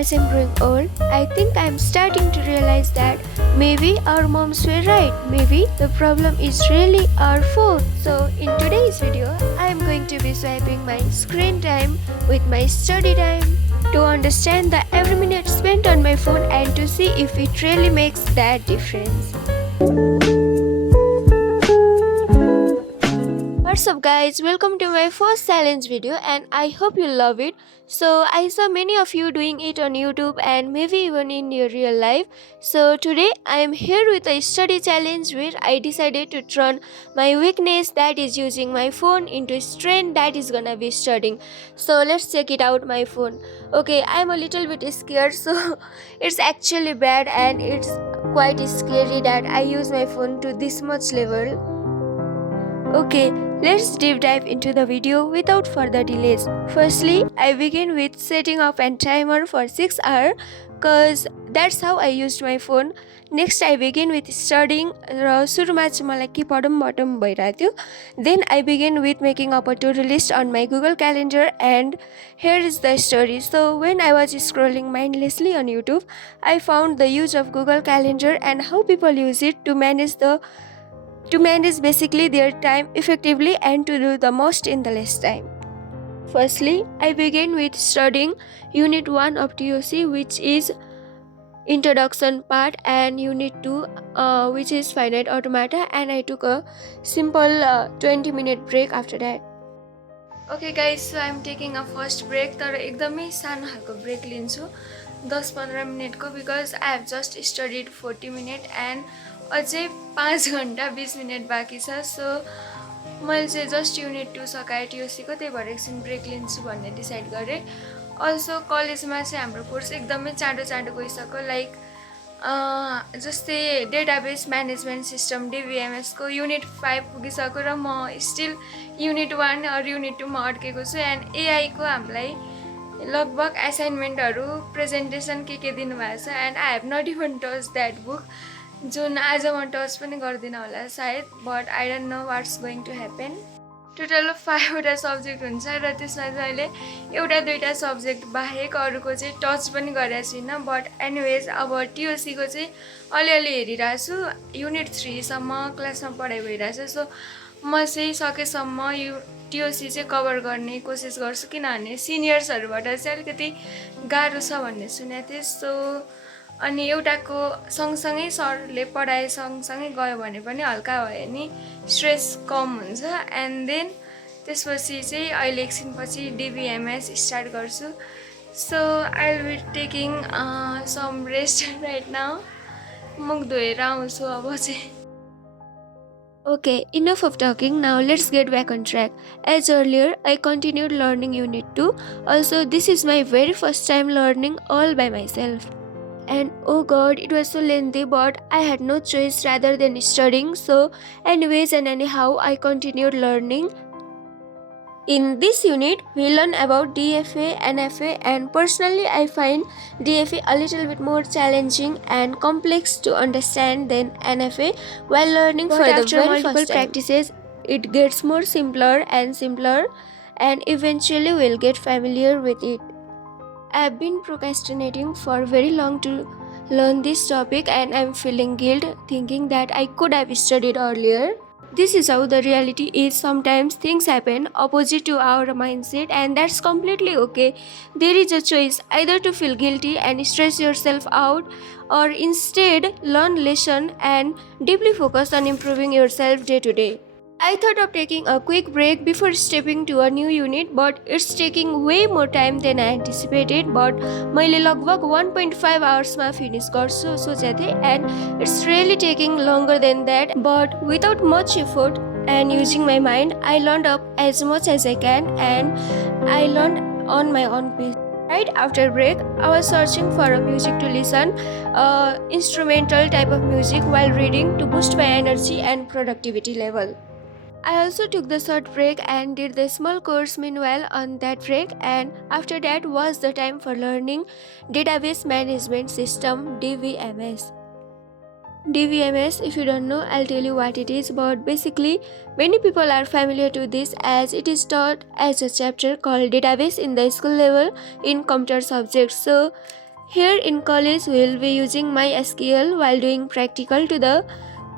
as I'm growing old, I think I'm starting to realize that maybe our moms were right. Maybe the problem is really our phone. So in today's video, I'm going to be swiping my screen time with my study time to understand the every minute spent on my phone and to see if it really makes that difference. What's up guys, welcome to my first challenge video and I hope you love it. So I saw many of you doing it on YouTube and maybe even in your real life. So today I am here with a study challenge where I decided to turn my weakness, that is using my phone, into a strength, that is gonna be studying. So let's check it out, my phone. Okay, I'm a little bit scared, so it's actually bad and it's quite scary that I use my phone to this much level. Okay, let's deep dive into the video without further delays. Firstly, I begin with setting up a timer for 6 hours cause that's how I used my phone. Next, I begin with studying. सुरुमा चाहिँ मलाई के पढौँ भइरहेको थियो. Then I begin with making up a to-do list on my Google Calendar, and here is the story. So when I was scrolling mindlessly on YouTube, I found the use of Google Calendar and how people use it to manage basically their time effectively and to do the most in the less time. Firstly, I began with studying Unit 1 of TOC, which is introduction part, and Unit 2 which is finite automata, and I took a simple 20-minute break after that. Okay guys, so I'm taking a first break, तर एकदमै सानो खालको break लिन्छु 10-15 मिनेटको, because I have just studied 40 minutes and अझै 5 घण्टा 20 minute बाँकी छ. सो मैले चाहिँ जस्ट युनिट 2 सकाएँ टिओसीको, त्यही भएर एकछिन ब्रेक लिन्छु भन्ने डिसाइड गरेँ. अल्सो कलेजमा चाहिँ हाम्रो कोर्स एकदमै चाँडो गइसक्यो. लाइक जस्तै डेटाबेस म्यानेजमेन्ट सिस्टम डिबिएमएसको युनिट 5 पुगिसक्यो र म स्टिल युनिट 1 अर युनिट 2 मा अड्केको छु. एन्ड एआईको हामीलाई लगभग एसाइनमेन्टहरू प्रेजेन्टेसन के दिनुभएको छ, and I have not even touch that book, जुन आज म टच पनि गर्दिनँ होला सायद. But I don't know what's going to happen. Total 5वटा सब्जेक्ट हुन्छ र त्यसमा चाहिँ अहिले 1-2 सब्जेक्ट बाहेक अरूको चाहिँ टच पनि गरेको छुइनँ. बट एनिवेज अब टिओसीको चाहिँ अलिअलि हेरिरहेको छु. युनिट 3 सम्म क्लासमा पढाइ भइरहेछ. सो म चाहिँ सकेसम्म टिओसी चाहिँ कभर गर्ने कोसिस गर्छु, किनभने सिनियर्सहरूबाट चाहिँ अलिकति गाह्रो छ भन्ने सुनेको थिएँ. सो अनि एउटाको सँगसँगै सरले पढाए सँगसँगै गयो भने पनि हल्का भयो नि स्ट्रेस कम हुन्छ. एन्ड देन त्यसपछि चाहिँ अहिले एकछिनपछि डिबिएमएस स्टार्ट गर्छु. So I will be taking some rest right now. मुख धोएर आउँछु अब चाहिँ. Okay, enough of talking. Now let's get back on track. As earlier, I continued learning Unit 2. Also, this is my very first time learning all by myself. And oh god, it was so lengthy, but I had no choice rather than studying. So anyways and anyhow, I continued learning. In this unit, we learn about DFA, NFA, and personally I find DFA a little bit more challenging and complex to understand than NFA while learning for the very first time. Practices, it gets more simpler and eventually we'll get familiar with it. I have been procrastinating for very long to learn this topic and I'm feeling guilt thinking that I could have studied earlier. This is how the reality is. Sometimes things happen opposite to our mindset and that's completely okay. There is a choice, either to feel guilty and stress yourself out, or instead learn lesson and deeply focus on improving yourself day to day. I thought of taking a quick break before stepping to a new unit, but it's taking way more time than I anticipated. But मैले लगभग 1.5 hours मा finish गर्छु सोचेको थिएँ, and it's really taking longer than that. But without much effort and using my mind, I learned up as much as I can, and I learned on my own pace. Right after break, I was searching for a music to listen, instrumental type of music while reading to boost my energy and productivity level. I also took the short break and did the small course meanwhile on that break, and after that was the time for learning Database Management System DBMS. DBMS, if you don't know, I'll tell you what it is, but basically many people are familiar to this as it is taught as a chapter called database in the school level in computer subjects. So Here in college, we will be using MySQL while doing practical to the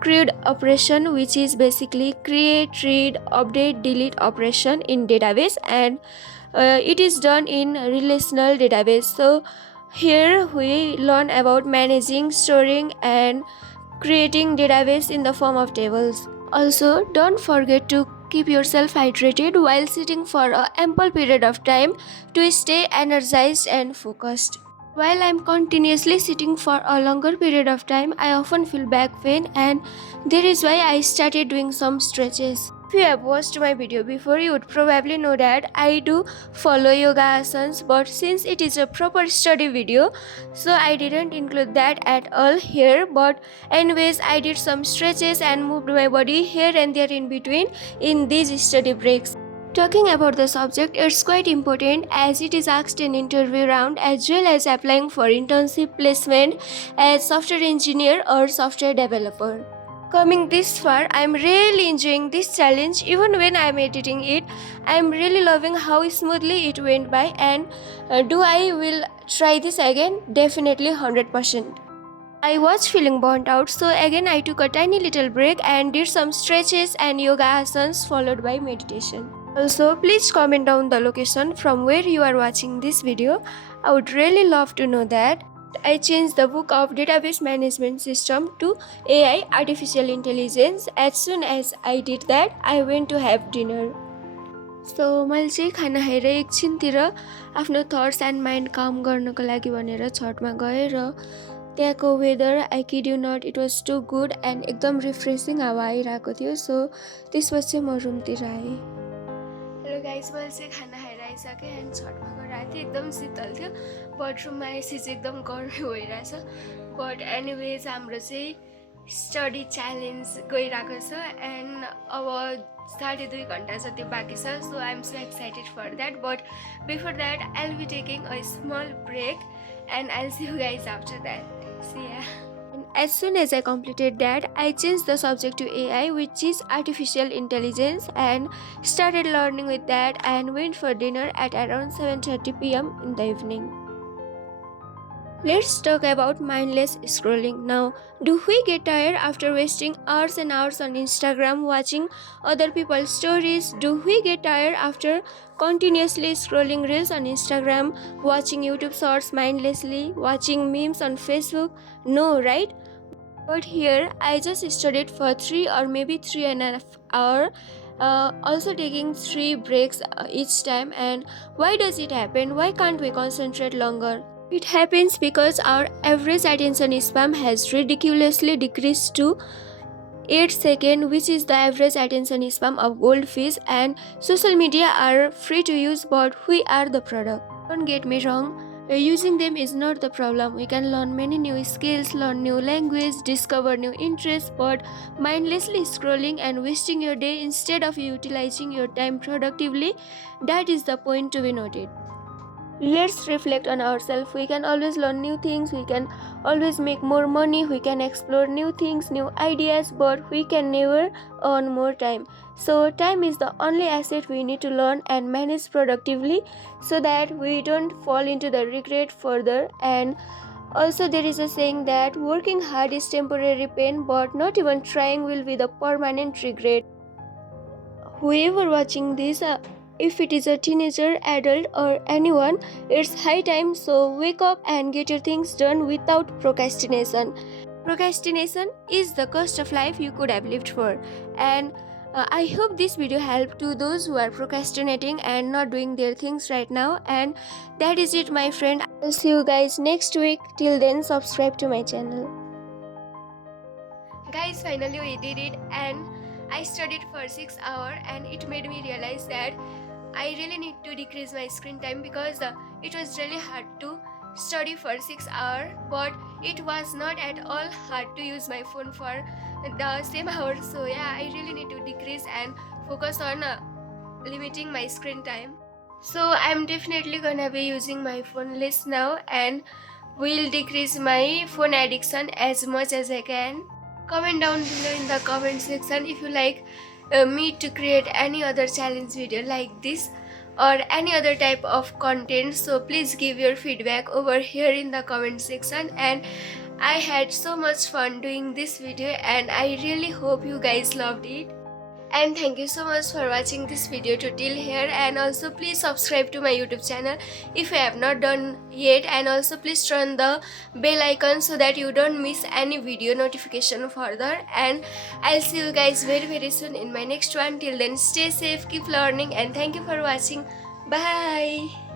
CRUD operation, which is basically create, read, update, delete operation in database, and it is done in relational database. So here we learn about managing, storing, and creating database in the form of tables. Also, don't forget to keep yourself hydrated while sitting for an ample period of time to stay energized and focused. While I'm continuously sitting for a longer period of time, I often feel back pain, and that is why I started doing some stretches. If you have watched my video before, you would probably know that I do follow yoga asanas, but since it is a proper study video, so I didn't include that at all here. But anyways, I did some stretches and moved my body here and there in between in these study breaks. Talking about the subject, it's quite important as it is asked in interview round as well as applying for internship placement as software engineer or software developer. Coming this far, I'm really enjoying this challenge. Even when I'm editing it, I'm really loving how smoothly it went by, and do I will try this again? Definitely 100%. I was feeling burnt out, so again I took a tiny little break and did some stretches and yoga asanas followed by meditation. Also, please comment down the location from where you are watching this video. I would really love to know that. I changed the book of database management system to AI, artificial intelligence. As soon as I did that, I went to have dinner. सो मैले चाहिँ खाना खाएर एकछिनतिर आफ्नो thoughts and mind काम गर्नको लागि भनेर छतमा गएँ र त्यहाँको weather I kid you not it was too good and एकदम रिफ्रेसिङ हावा आइरहेको थियो. सो त्यसपछि म रुमतिर आएँ. हेलो गाइज, मैले चाहिँ खाना खाएर आइसकेँ एन्ड छतमा गएर आएको थिएँ. एकदम शीतल थियो. बटरुममा आएपछि चाहिँ एकदम गर्मी भइरहेछ. बट एनिवेज हाम्रो चाहिँ स्टडी च्यालेन्ज गइरहेको छ एन्ड अब 2.5 घन्टा जति बाँकी छ. So I am so excited for that. But before that I will be taking a small break and I will see you guys after that. See ya. And as soon as I completed that, I changed the subject to AI, which is artificial intelligence, and started learning with that and went for dinner at around 7:30 p.m. in the evening. Let's talk about mindless scrolling. Now, do we get tired after wasting hours and hours on Instagram watching other people's stories? Do we get tired after continuously scrolling reels on Instagram, watching YouTube shorts mindlessly, watching memes on Facebook? No, right? But here, I just studied for 3 or maybe 3.5 hours. Also taking 3 breaks each time. And why does it happen? Why can't we concentrate longer? It happens because our average attention span has ridiculously decreased to 8 seconds, which is the average attention span of goldfish, and social media are free to use, but we are the product. Don't get me wrong, using them is not the problem. We can learn many new skills, learn new language, discover new interests, but mindlessly scrolling and wasting your day instead of utilizing your time productively, that is the point to be noted. Let's reflect on ourselves. We can always learn new things, we can always make more money, we can explore new things, new ideas, but we can never earn more time. So time is the only asset we need to learn and manage productively so that we don't fall into the regret further. And also there is a saying that working hard is temporary pain, but not even trying will be the permanent regret. Whoever watching this, if it is a teenager, adult, or anyone, it's high time, so wake up and get your things done without procrastination. Procrastination is the cost of life you could have lived for. And I hope this video helped to those who are procrastinating and not doing their things right now. And that is it, my friend. I'll see you guys next week. Till then, subscribe to my channel. Guys, finally we did it, and I studied for 6 hours, and it made me realize that I really need to decrease my screen time because it was really hard to study for 6 hours, but it was not at all hard to use my phone for the same hours. So yeah, I really need to decrease and focus on limiting my screen time. So I'm definitely gonna be using my phone less now and will decrease my phone addiction as much as I can. Comment down below in the comment section if you like me to create any other challenge video like this. or any other type of content. So please give your feedback over here in the comment section. And I had so much fun doing this video and I really hope you guys loved it. And thank you so much for watching this video to till here, and also please subscribe to my YouTube channel if you have not done yet, and also please turn the bell icon so that you don't miss any video notification further. And I'll see you guys very soon in my next one. Till then, stay safe, keep learning, and thank you for watching. Bye.